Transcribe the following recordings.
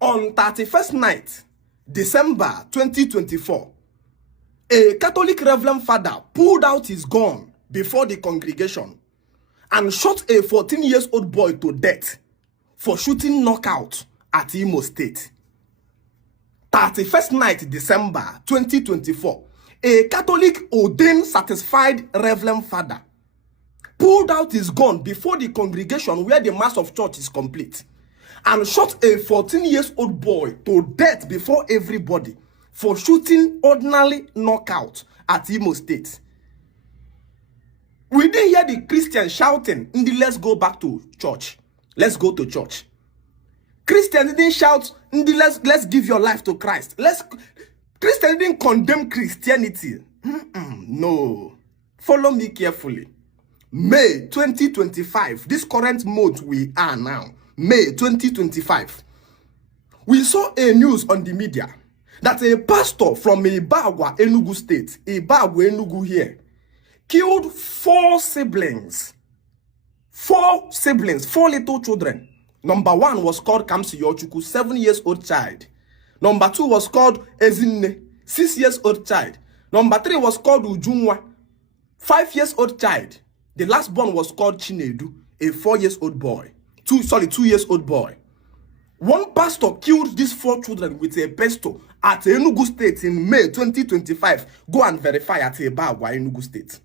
On 31st night, December 2024, a Catholic Reverend Father pulled out his gun before the congregation and shot a 14-year-old boy to death for shooting knockout at Imo State. 31st night, December 2024, a Catholic ordained satisfied Reverend Father pulled out his gun before the congregation where the mass of church is complete and shot a 14-year-old boy to death before everybody for shooting ordinary knockout at Imo State. We didn't hear the Christians shouting, let's go back to church. Let's go to church. Christians didn't shout, let's give your life to Christ. Christians didn't condemn Christianity. No. Follow me carefully. May 2025, this current month we are now, May 2025, we saw a news on the media that a pastor from Ibagwa, Enugu State, Ibagwa, Enugu here, killed four siblings, four little children. Number one was called Kamsi Yochuku, 7-year-old child. Number two was called Ezinne, 6-year-old child. Number three was called Ujunwa, 5-year-old child. The last born was called Chinedu, a 4-year-old boy. 2-year-old boy. One pastor killed these four children with a pistol at Enugu State in May 2025. Go and verify at Ibagwa, Enugu State.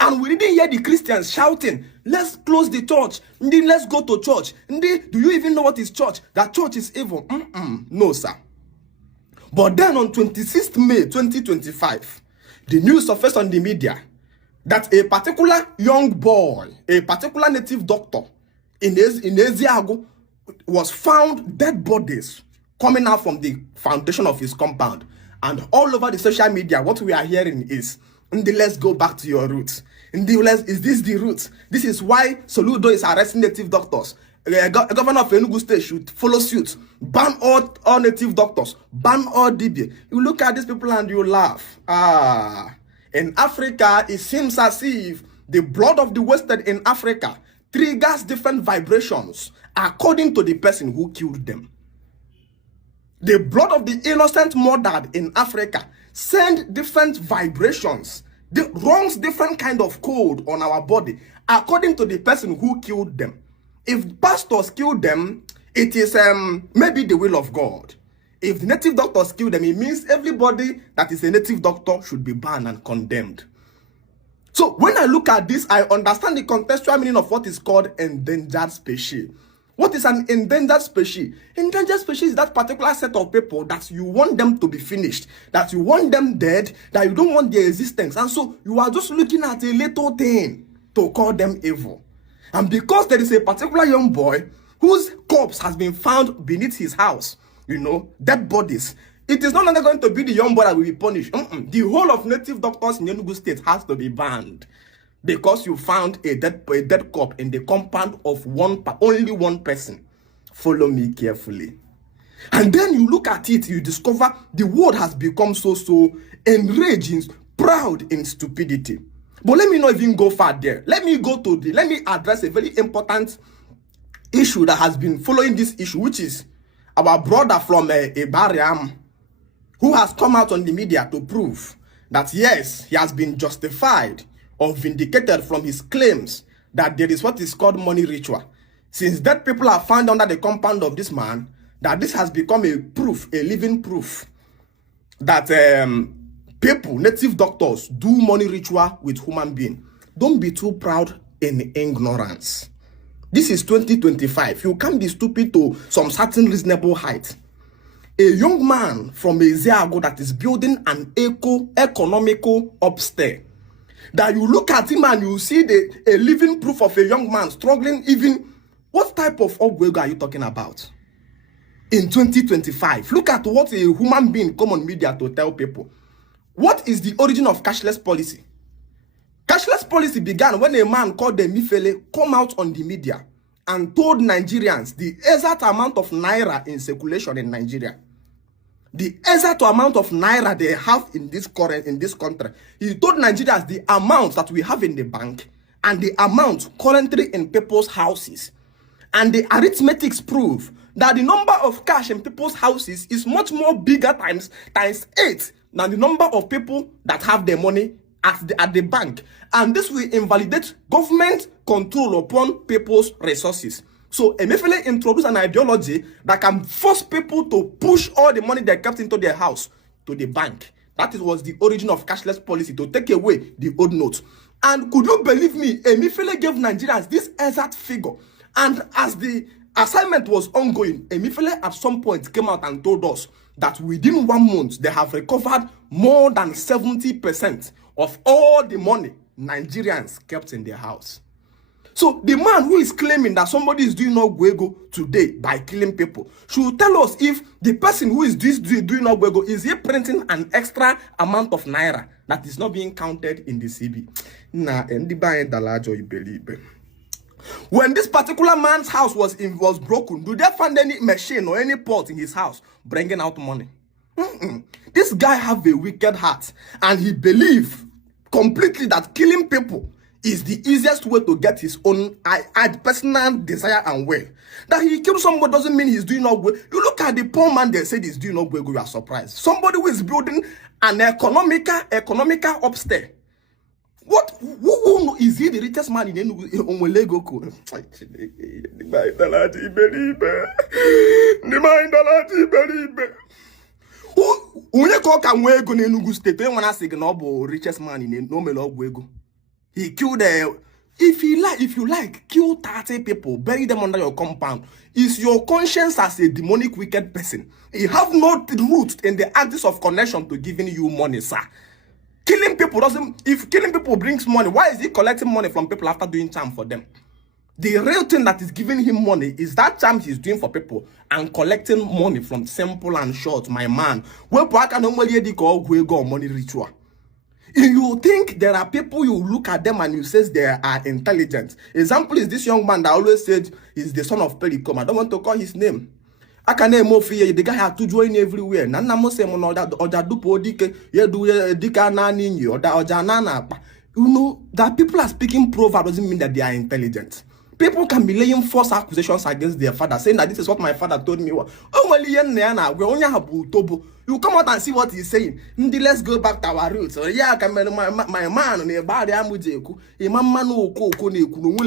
And we didn't hear the Christians shouting, let's close the church. Let's go to church. Do you even know what is church? That church is evil. No, sir. But then on 26th May 2025, the news surfaced on the media that a particular young boy, a particular native doctor in Eziago, was found dead bodies coming out from the foundation of his compound. And all over the social media, what we are hearing is, let's go back to your roots. Is this the roots? This is why Soludo is arresting native doctors. Governor of Enugu State should follow suit. Ban all native doctors. Ban all DB. You look at these people and you laugh. In Africa, it seems as if the blood of the wasted in Africa triggers different vibrations according to the person who killed them. The blood of the innocent murdered in Africa send different vibrations, runs different kind of code on our body according to the person who killed them. If pastors kill them, it is maybe the will of God. If the native doctors kill them, it means everybody that is a native doctor should be banned and condemned. So when I look at this, I understand the contextual meaning of what is called endangered species. What is an endangered species? Endangered species is that particular set of people that you want them to be finished, that you want them dead, that you don't want their existence. And so you are just looking at a little thing to call them evil. And because there is a particular young boy whose corpse has been found beneath his house, dead bodies, it is no longer going to be the young boy that will be punished. The whole of native doctors in Enugu State has to be banned because you found a dead corpse in the compound of only one person. Follow me carefully. And then you look at it, you discover the world has become so enraging, proud in stupidity. But let me not even go far there. Let me address a very important issue that has been following this issue, which is our brother from Ibariam, who has come out on the media to prove that yes, he has been justified or vindicated from his claims that there is what is called money ritual. Since dead people are found under the compound of this man, that this has become a living proof, that people, native doctors, do money ritual with human beings. Don't be too proud in ignorance. This is 2025. You can't be stupid to some certain reasonable height. A young man from Eziago that is building an economical upstairs, that you look at him and you see a living proof of a young man struggling even. What type of upgrade are you talking about? In 2025, look at what a human being come on media to tell people. What is the origin of cashless policy? Cashless policy began when a man called Mifele come out on the media and told Nigerians the exact amount of naira in circulation in Nigeria. The exact amount of naira they have in this country. He told Nigerians the amount that we have in the bank and the amount currently in people's houses. And the arithmetics prove that the number of cash in people's houses is much more bigger times 8 than the number of people that have their money at the bank. And this will invalidate government control upon people's resources. So Emefiele introduced an ideology that can force people to push all the money they kept into their house to the bank. That was the origin of cashless policy, to take away the old notes. And could you believe me, Emefiele gave Nigerians this exact figure. And as the assignment was ongoing, Emefiele at some point came out and told us that within 1 month, they have recovered more than 70% of all the money Nigerians kept in their house. So the man who is claiming that somebody is doing Ogwego today by killing people should tell us if the person who is doing Ogwego, is he printing an extra amount of naira that is not being counted in the CB. When this particular man's house was broken, do they find any machine or any pot in his house bringing out money? This guy have a wicked heart, and he believes completely that killing people is the easiest way to get his own personal desire and will. That he killed somebody doesn't mean he's doing not well. You look at the poor man they said he's doing not well, you are surprised. Somebody who is building an economical upstairs. What? Who is he the richest man in Enugu? Richest man in Enugu. He killed if you like, kill 30 people, bury them under your compound. Is your conscience as a demonic wicked person? You have no root in the axis of connection to giving you money, sir. Killing people doesn't, if killing people brings money, why is he collecting money from people after doing charm for them? The real thing that is giving him money is that charm he's doing for people and collecting money from simple and short, my man. When money ritual. If you think there are people, you look at them and you say they are intelligent. Example is this young man that always said he's the son of Pericom. I don't want to call his name. I can name more fear. The guy had to join everywhere. Nana mo say mo that oja dupo dike ye do dika na ninyi oja nana. You know that people are speaking proverb doesn't mean that they are intelligent. People can be laying false accusations against their father, saying that this is what my father told me. You come out and see what he's saying. Let's go back to our roots. Yeah, my man,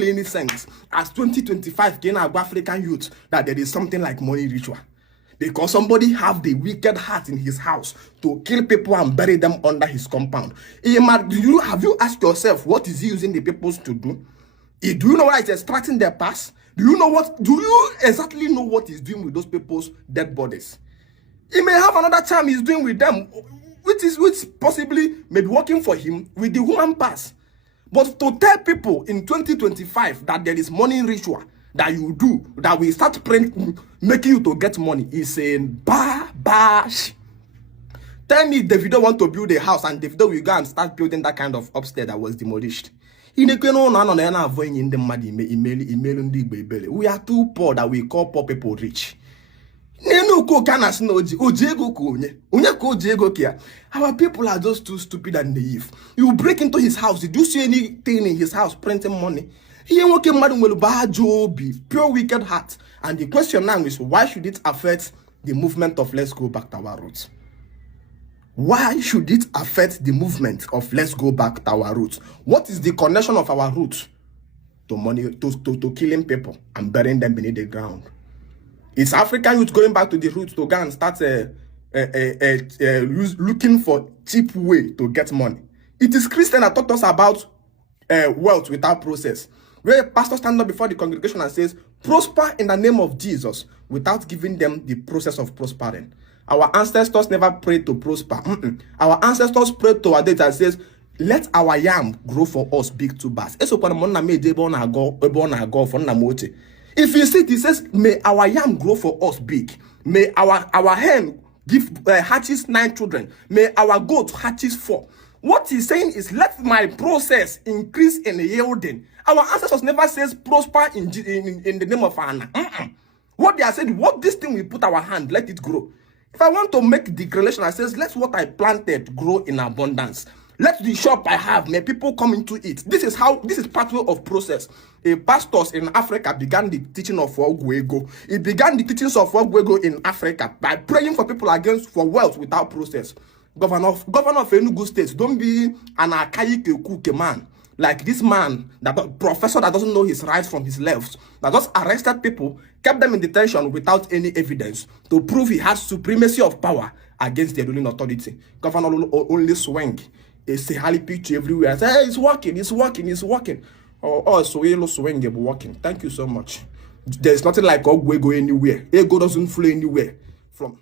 any sense as 2025 can African youth that there is something like money ritual. Because somebody have the wicked heart in his house to kill people and bury them under his compound. Have you asked yourself what is he using the peoples to do? Do you know why it's extracting their past? Do you exactly know what he's doing with those people's dead bodies? He may have another time he's doing with them, which possibly may be working for him with the human past. But to tell people in 2025 that there is money ritual that you do, that will start making you to get money, is saying bash. Tell me Davido want to build a house and Davido will go and start building that kind of upstairs that was demolished. We are too poor that we call poor people rich. Our people are just too stupid and naive. You break into his house. Did you see anything in his house printing money? Pure wicked heart. And the question now is, why should it affect the movement of let's go back to our roots? Why should it affect the movement of let's go back to our roots? What is the connection of our roots to money, to killing people and burying them beneath the ground? It's African youth going back to the roots to go and start looking for cheap way to get money. It is Christian that taught us about wealth without process. Where a pastor stands up before the congregation and says, prosper in the name of Jesus, without giving them the process of prospering. Our ancestors never prayed to prosper. Our ancestors prayed to our dead and says, let our yam grow for us big tubers. If you see, it says, may our yam grow for us big. May our hen give hatches 9 children. May our goat hatches 4. What he's saying is, let my process increase in yielding. Our ancestors never says prosper in the name of Anna. What they are saying, what this thing we put our hand, let it grow. If I want to make declaration, I says, let what I planted grow in abundance. Let the shop I have, may people come into it. This is pathway of process. Pastors in Africa began the teaching of Ogwego. It began the teachings of Ogwego in Africa by praying for people for wealth without process. Governor of Enugu State, don't be an archaic cook man. Like this man, that professor that doesn't know his rights from his left, that just arrested people, kept them in detention without any evidence to prove he has supremacy of power against the ruling authority. Governor only swing a Sahali picture everywhere. Say, hey, it's working, it's working, it's working. Oh, so yellow swing is working. Thank you so much. There's nothing like Ogwe go anywhere. Ego doesn't flow anywhere from